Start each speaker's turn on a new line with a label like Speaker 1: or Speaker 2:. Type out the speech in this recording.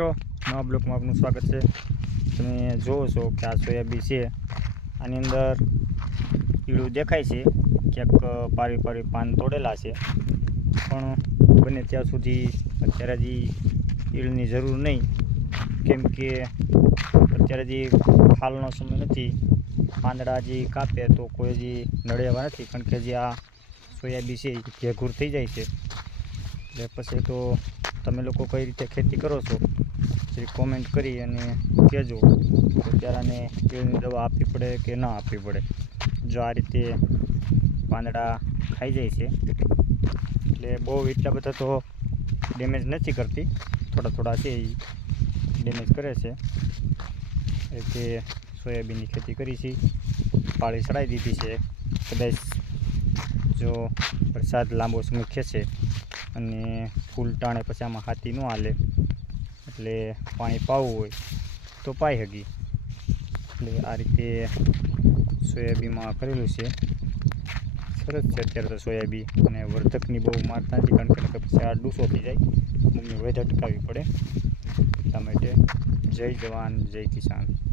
Speaker 1: નવા બ્લોકમાં આપનું સ્વાગત છે. તમે જોવો છો કે આ સોયાબીન છે. આની અંદર ઈળું દેખાય છે. ક્યાંક પારી પારી પાન તોડેલા છે. પણ બને ત્યાં સુધી અત્યારે હજી ઈળની જરૂર નહીં. કેમ કે અત્યારે હજી હાલનો સમય નથી, પાંદડા હજી કાપે તો કોઈ હજી નડે નથી. કારણ કે હજી આ સોયાબીન છે એ ઘેઘૂર થઈ જાય છે. એટલે પછી તો તમે લોકો કઈ રીતે ખેતી કરો છો? એ કોમેન્ટ કરી અને કહેજો તો ત્યારે ઈળની દવા આપવી પડે કે ના આપવી પડે. જો આ રીતે પાંદડા ખાઈ જાય છે. એટલે બહુ એટલા બધા તો ડેમેજ નથી કરતી. થોડા થોડા છે એ ડેમેજ કરે છે. એ સોયાબીનની ખેતી કરી છે. પાળી ચડાવી દીધી છે. કદાચ જો વરસાદ લાંબો સમય ખેંચે અને ફૂલ ટાણે પછી આમાં હાથી ન હાલે. એટલે પાણી પાવું હોય તો પાઈ હગી. એટલે આ રીતે સોયાબીનમાં કરેલું છે. સરસ છે અત્યારે તો સોયાબીન અને વર્ધકની બહુ મારતા નથી કારણ કે પછી આ ડૂસો થઈ જાય. મમ્મી વેધ અટકાવવી પડે. એટલા માટે જય જવાન, જય કિસાન.